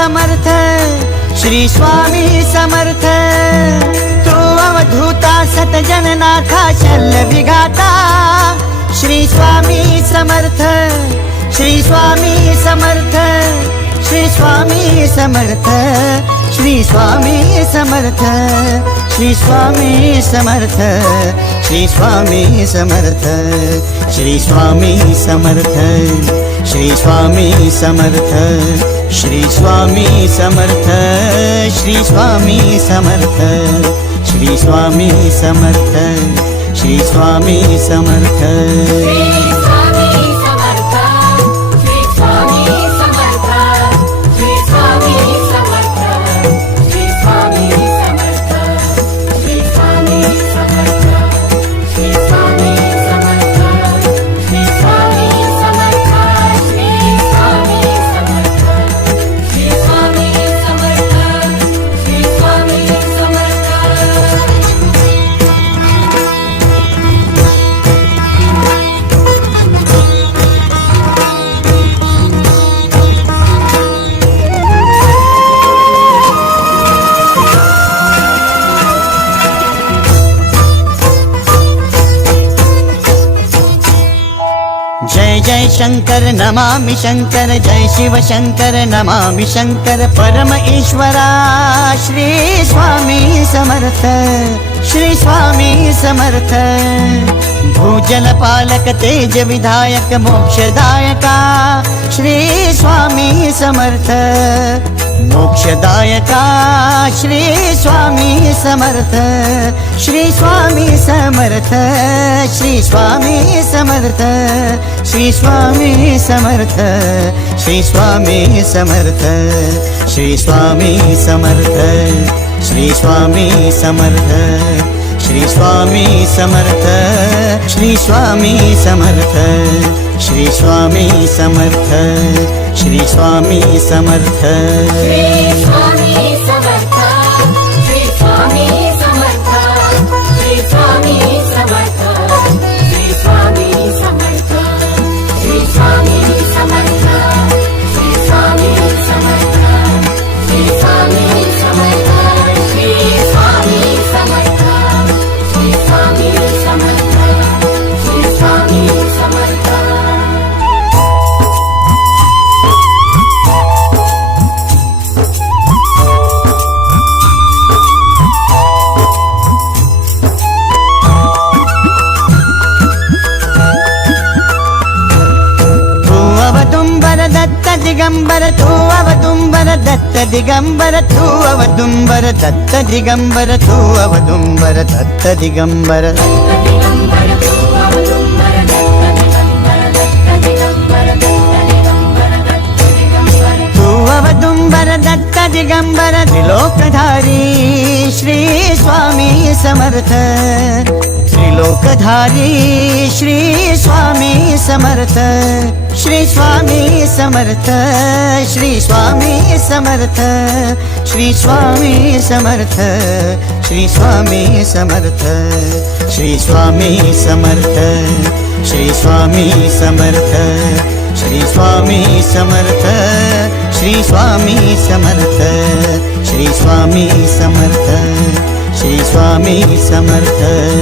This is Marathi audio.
समर्थ, श्री स्वामी समर्थ. तू अवधूता सतजननाथा शल्य विघाता, श्री स्वामी समर्थ, श्री स्वामी समर्थ, श्री स्वामी समर्थ, श्री स्वामी समर्थ, श्री स्वामी समर्थ, श्री स्वामी समर्थ, श्री स्वामी समर्थ, श्री स्वामी समर्थ, श्री स्वामी समर्थ, श्री स्वामी समर्थ, श्री स्वामी समर्थ, श्री स्वामी समर्थ. जय जय शंकर नमामि शंकर, जय शिव शंकर नमामि शंकर. परम ईश्वरा श्री स्वामी समर्थ, श्री स्वामी समर्थ. भूजल पालक तेज विधायक मोक्षदायका, श्री स्वामी समर्थ. मोक्षदायका श्री स्वामी समर्थ, श्री स्वामी समर्थ, श्री स्वामी समर्थ, श्री स्वामी समर्थ, श्री स्वामी समर्थ, श्री स्वामी समर्थ, श्री स्वामी समर्थ, श्री स्वामी समर्थ, श्री स्वामी समर्थ, श्री स्वामी समर्थ, श्री स्वामी समर्थ. श्री स्वामी समर्थ, श्री स्वामी समर्थ, श्री स्वामी समर्थ, श्री स्वामी समर्थ, श्री स्वामी समर्थ, श्री स्वामी समर्थ, श्री स्वामी समर्थ, श्री स्वामी समर्थ, श्री स्वामी समर्थ, श्री स्वामी समर्थ. दिगंबर तू अवदुंबर दत्त दिगंबर तू अवदुंबर दत्त दिगंबर तू अवदुंबर दत्त दिगंबर. तू अवदुंबर दत्त दिगंबर त्रिलोकधारी श्री स्वामी समर्थ, त्रिलोकधारी श्री स्वामी समर्थ, श्री स्वामी समर्थ, श्री स्वामी समर्थ, श्री स्वामी समर्थ, श्री स्वामी समर्थ, श्री स्वामी समर्थ, श्री स्वामी समर्थ, श्री स्वामी समर्थ, श्री स्वामी समर्थ, श्री स्वामी समर्थ, श्री स्वामी समर्थ.